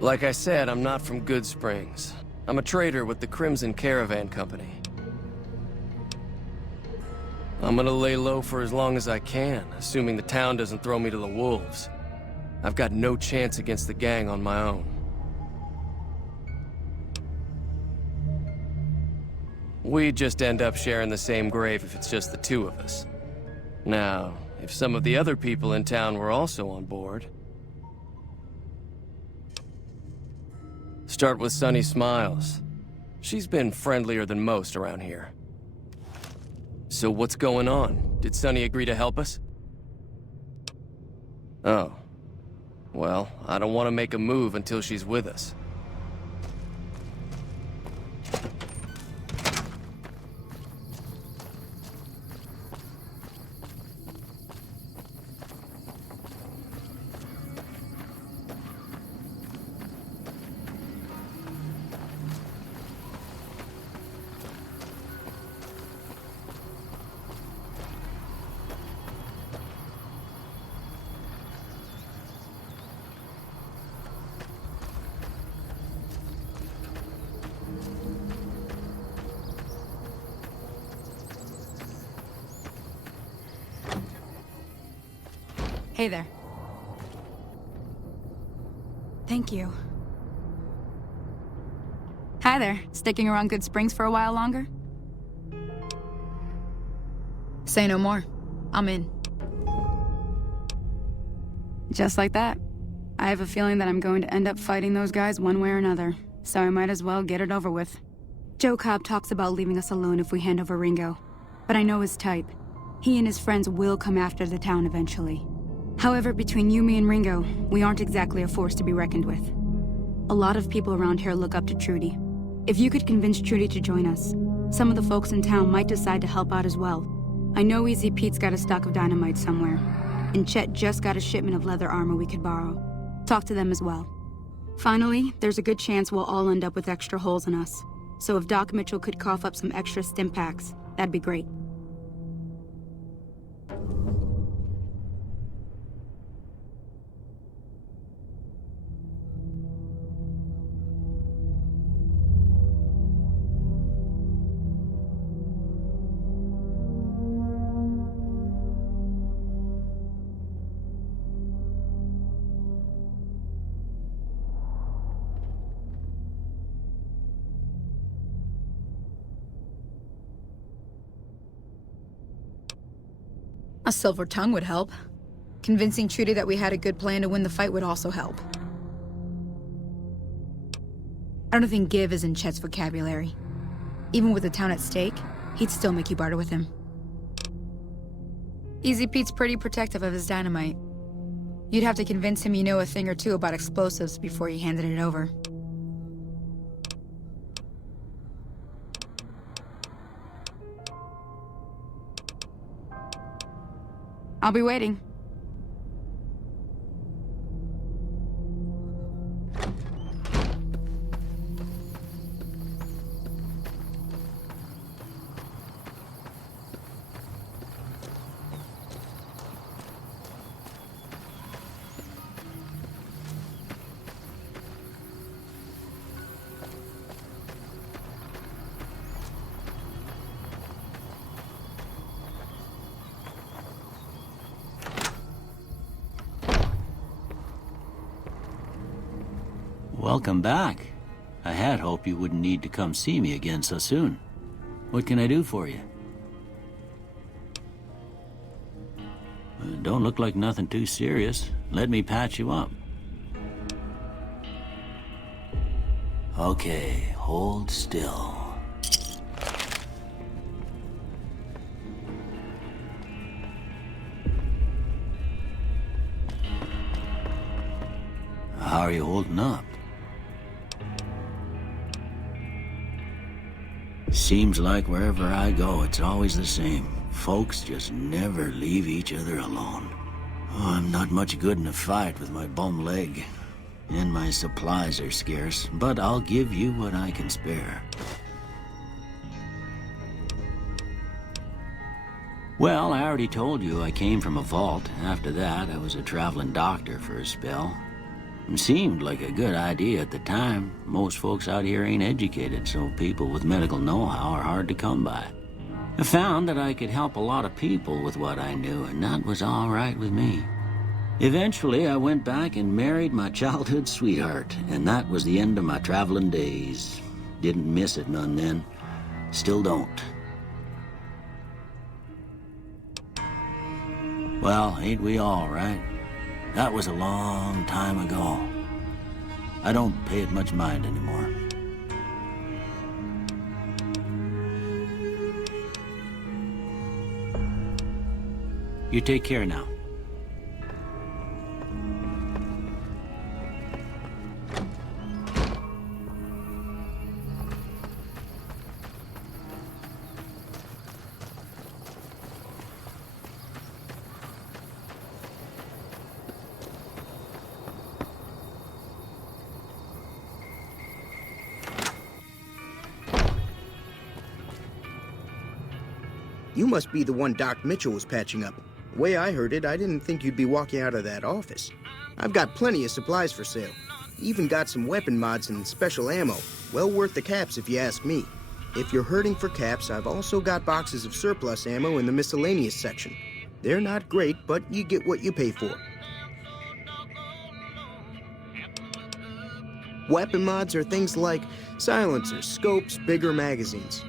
Like I said, I'm not from Goodsprings. I'm a trader with the Crimson Caravan Company. I'm gonna lay low for as long as I can, assuming the town doesn't throw me to the wolves. I've got no chance against the gang on my own. We'd just end up sharing the same grave if it's just the two of us. Now, if some of the other people in town were also on board... Start with Sunny Smiles. She's been friendlier than most around here. So what's going on? Did Sunny agree to help us? Oh. Well, I don't want to make a move until she's with us. Hey there. Thank you. Hi there. Sticking around Goodsprings for a while longer? Say no more. I'm in. Just like that. I have a feeling that I'm going to end up fighting those guys one way or another, so I might as well get it over with. Joe Cobb talks about leaving us alone if we hand over Ringo, but I know his type. He and his friends will come after the town eventually. However, between you, me, and Ringo, we aren't exactly a force to be reckoned with. A lot of people around here look up to Trudy. If you could convince Trudy to join us, some of the folks in town might decide to help out as well. I know Easy Pete's got a stock of dynamite somewhere, and Chet just got a shipment of leather armor we could borrow. Talk to them as well. Finally, there's a good chance we'll all end up with extra holes in us. So if Doc Mitchell could cough up some extra stim packs, that'd be great. A silver tongue would help. Convincing Trudy that we had a good plan to win the fight would also help. I don't think give is in Chet's vocabulary. Even with the town at stake, he'd still make you barter with him. Easy Pete's pretty protective of his dynamite. You'd have to convince him you know a thing or two about explosives before you handed it over. I'll be waiting. Welcome back. I had hoped you wouldn't need to come see me again so soon. What can I do for you? Don't look like nothing too serious. Let me patch you up. Okay, hold still. How are you holding up? Seems like wherever I go, it's always the same. Folks just never leave each other alone. Oh, I'm not much good in a fight with my bum leg. And my supplies are scarce, but I'll give you what I can spare. Well, I already told you I came from a vault. After that, I was a traveling doctor for a spell. It seemed like a good idea at the time. Most folks out here ain't educated, so people with medical know-how are hard to come by. I found that I could help a lot of people with what I knew, and that was all right with me. Eventually, I went back and married my childhood sweetheart, and that was the end of my traveling days. Didn't miss it none then. Still don't. Well, ain't we all, right? That was a long time ago. I don't pay it much mind anymore. You take care now. You must be the one Doc Mitchell was patching up. The way I heard it, I didn't think you'd be walking out of that office. I've got plenty of supplies for sale. Even got some weapon mods and special ammo. Well worth the caps if you ask me. If you're hurting for caps, I've also got boxes of surplus ammo in the miscellaneous section. They're not great, but you get what you pay for. Weapon mods are things like silencers, scopes, bigger magazines.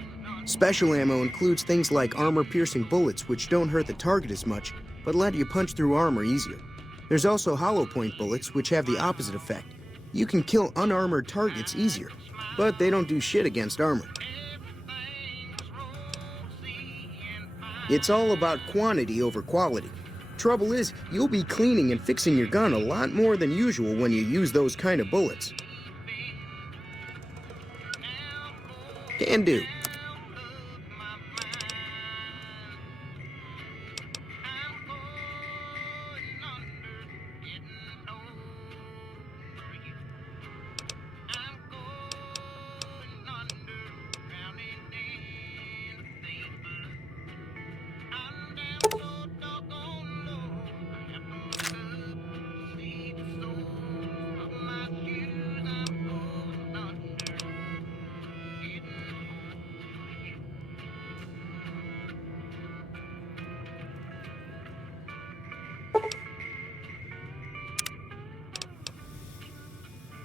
Special ammo includes things like armor-piercing bullets, which don't hurt the target as much, but let you punch through armor easier. There's also hollow point bullets, which have the opposite effect. You can kill unarmored targets easier, but they don't do shit against armor. It's all about quantity over quality. Trouble is, you'll be cleaning and fixing your gun a lot more than usual when you use those kind of bullets. Can do.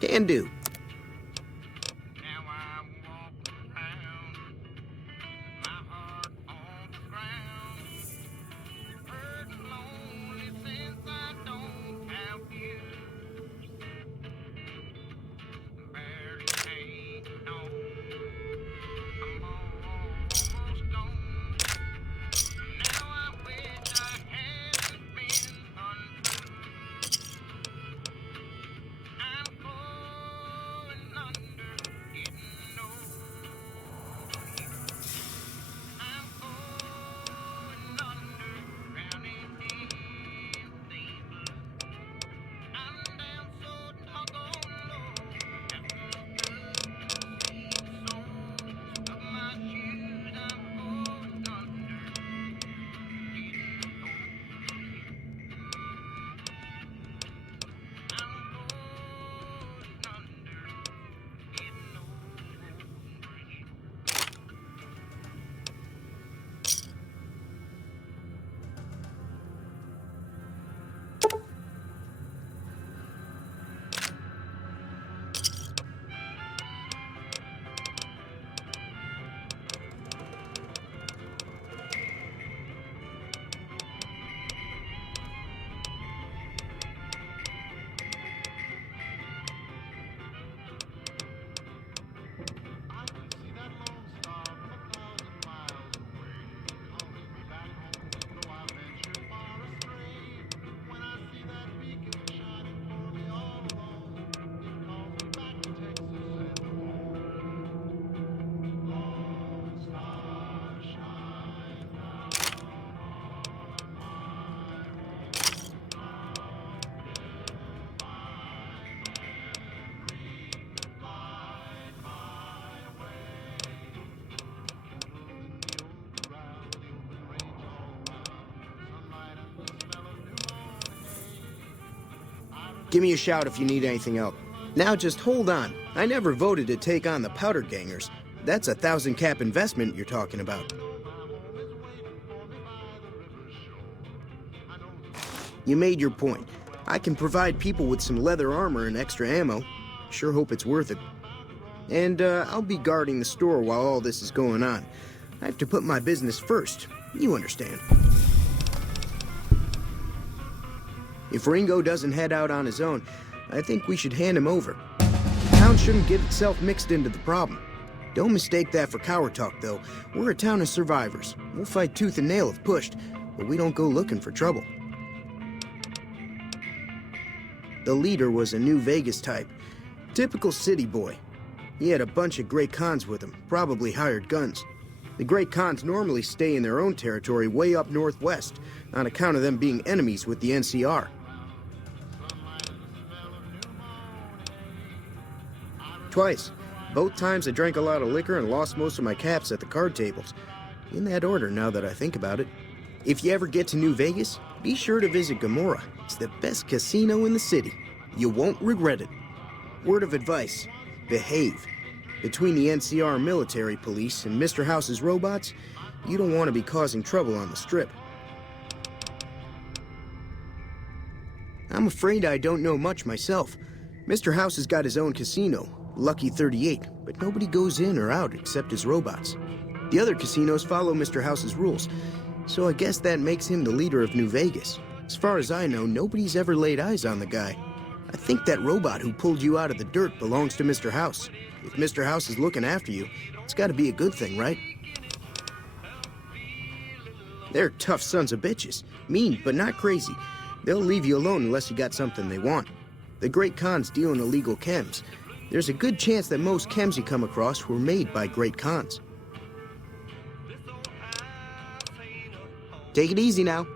Can do. Give me a shout if you need anything else. Now just hold on. I never voted to take on the Powder Gangers. That's a 1,000 cap investment you're talking about. You made your point. I can provide people with some leather armor and extra ammo. Sure hope it's worth it. And I'll be guarding the store while all this is going on. I have to put my business first. You understand. If Ringo doesn't head out on his own, I think we should hand him over. The town shouldn't get itself mixed into the problem. Don't mistake that for coward talk, though. We're a town of survivors. We'll fight tooth and nail if pushed, but we don't go looking for trouble. The leader was a New Vegas type. Typical city boy. He had a bunch of Great Khans with him, probably hired guns. The Great Khans normally stay in their own territory way up northwest, on account of them being enemies with the NCR. Twice. Both times I drank a lot of liquor and lost most of my caps at the card tables. In that order, now that I think about it. If you ever get to New Vegas, be sure to visit Gomorrah. It's the best casino in the city. You won't regret it. Word of advice, behave. Between the NCR military police and Mr. House's robots, you don't want to be causing trouble on the Strip. I'm afraid I don't know much myself. Mr. House has got his own casino, Lucky 38, but nobody goes in or out except his robots. The other casinos follow Mr. House's rules, so I guess that makes him the leader of New Vegas. As far as I know, nobody's ever laid eyes on the guy. I think that robot who pulled you out of the dirt belongs to Mr. House. If Mr. House is looking after you, it's gotta be a good thing, right? They're tough sons of bitches. Mean, but not crazy. They'll leave you alone unless you got something they want. The Great Khans deal in illegal chems. There's a good chance that most chems you come across were made by Great Khans. Take it easy now.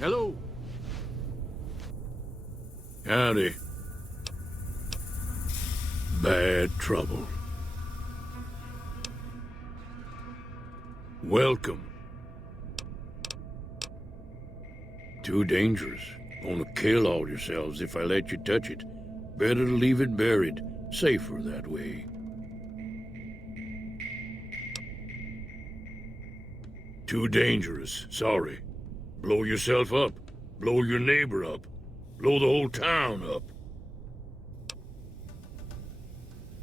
Hello. Howdy. Bad trouble. Welcome. Too dangerous. Gonna kill all yourselves if I let you touch it. Better to leave it buried. Safer that way. Too dangerous, sorry. Blow yourself up. Blow your neighbor up. Blow the whole town up.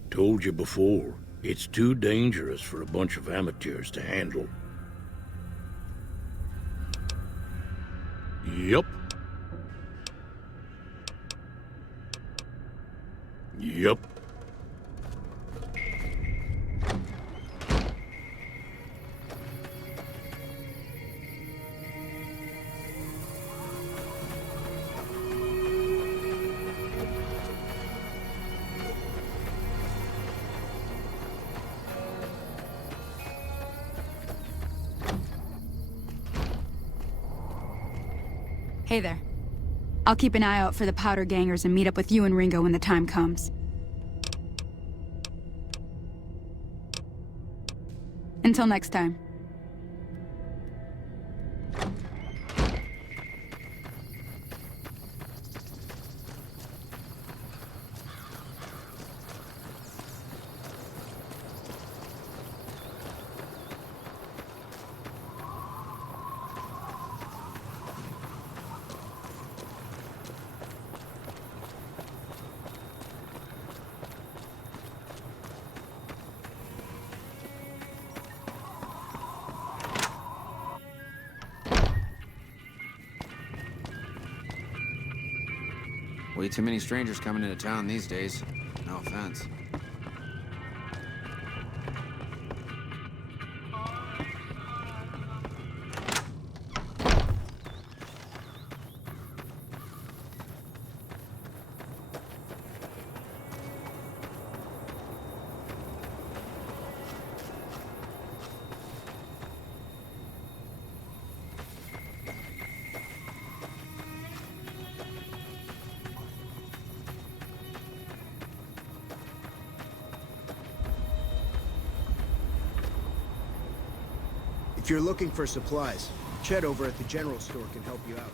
Told you before, it's too dangerous for a bunch of amateurs to handle. Yup. Yup. Hey there. I'll keep an eye out for the powder gangers and meet up with you and Ringo when the time comes. Until next time. Way too many strangers coming into town these days. No offense. If you're looking for supplies, Chet over at the general store can help you out.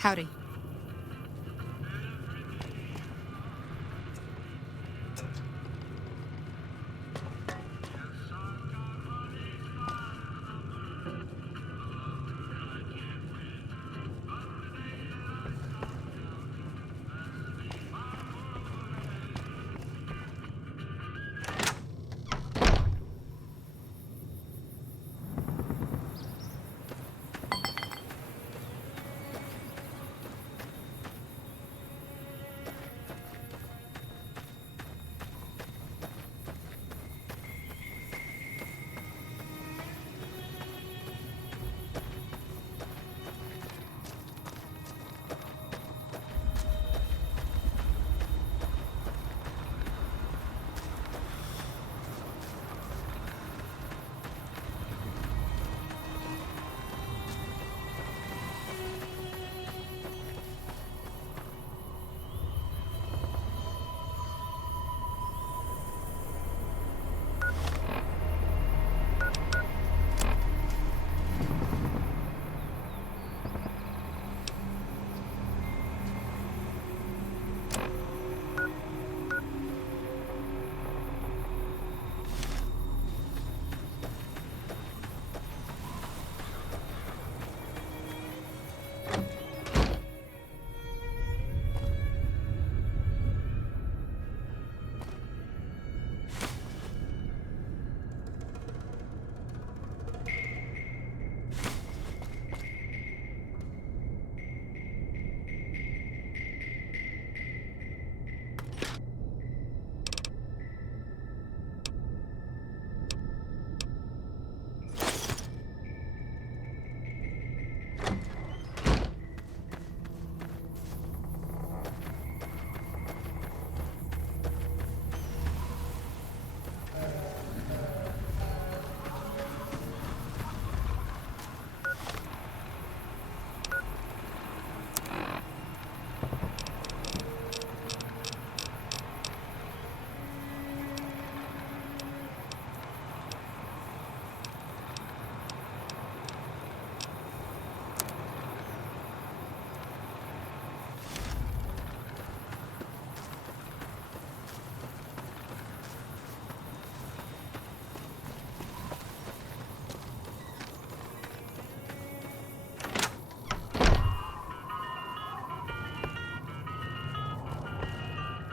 Howdy.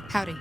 Howdy.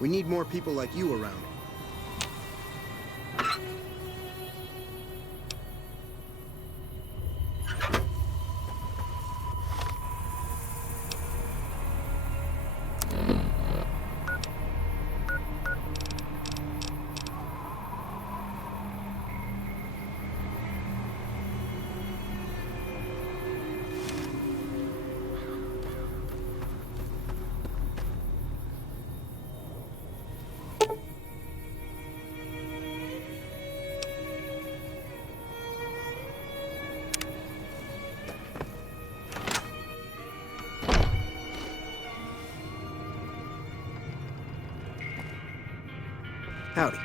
We need more people like you around. Howdy.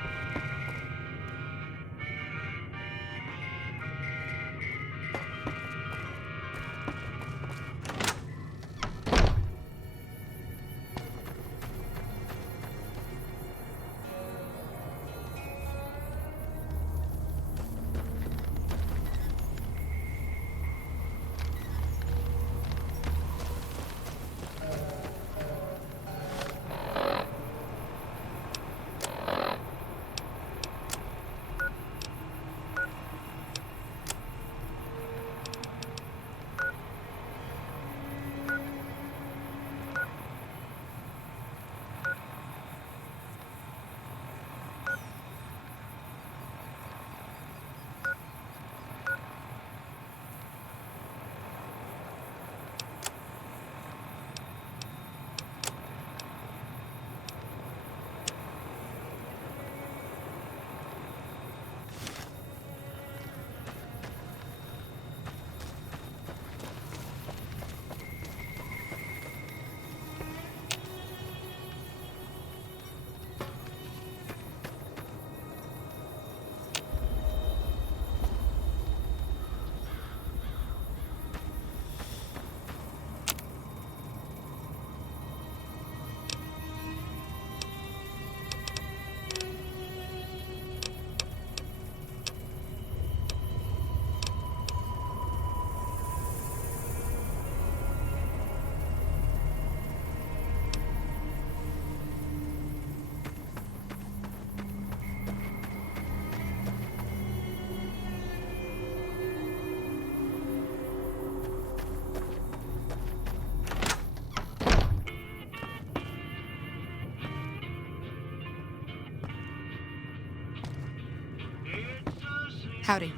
Howdy.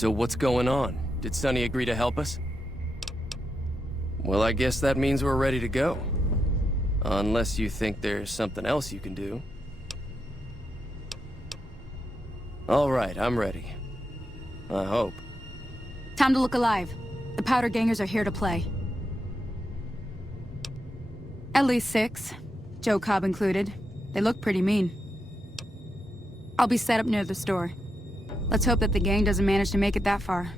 So what's going on? Did Sonny agree to help us? Well, I guess that means we're ready to go. Unless you think there's something else you can do. All right, I'm ready. I hope. Time to look alive. The powder gangers are here to play. At least 6. Joe Cobb included. They look pretty mean. I'll be set up near the store. Let's hope that the gang doesn't manage to make it that far.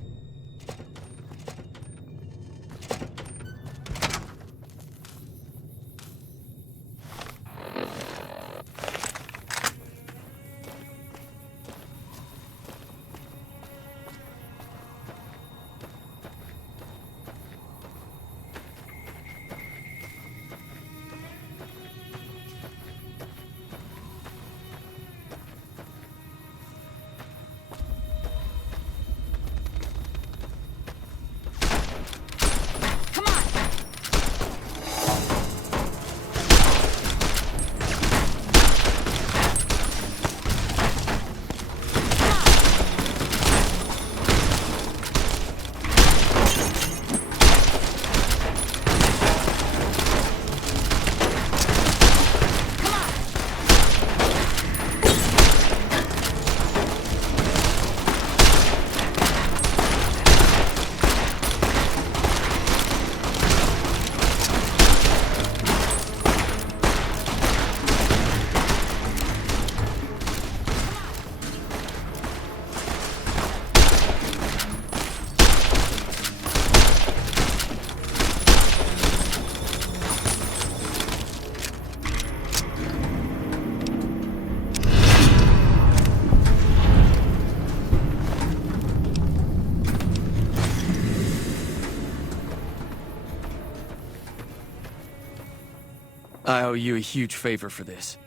I owe you a huge favor for this.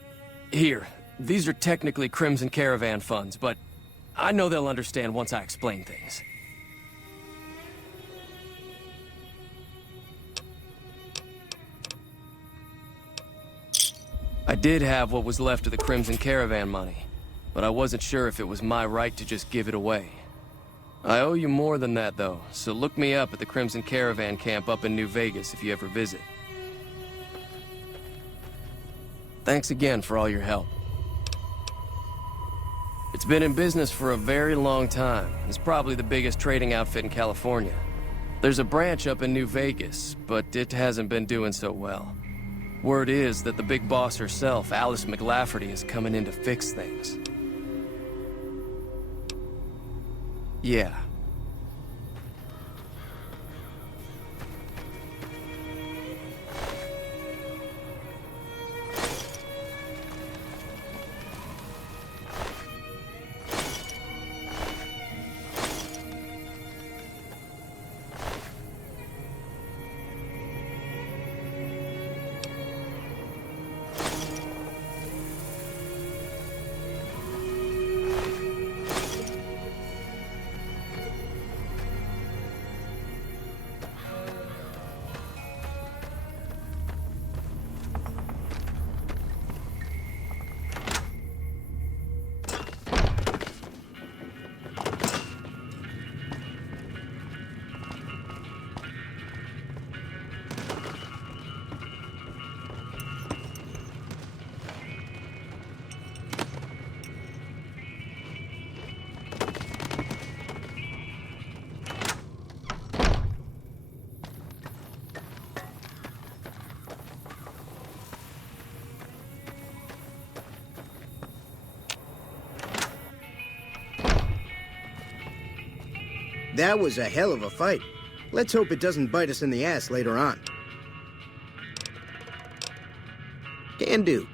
Here, these are technically Crimson Caravan funds, but I know they'll understand once I explain things. I did have what was left of the Crimson Caravan money, but I wasn't sure if it was my right to just give it away. I owe you more than that, though, so look me up at the Crimson Caravan camp up in New Vegas if you ever visit. Thanks again for all your help. It's been in business for a very long time. It's probably the biggest trading outfit in California. There's a branch up in New Vegas, but it hasn't been doing so well. Word is that the big boss herself, Alice McLafferty, is coming in to fix things. Yeah. That was a hell of a fight. Let's hope it doesn't bite us in the ass later on. Can do.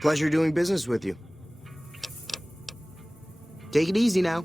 Pleasure doing business with you. Take it easy now.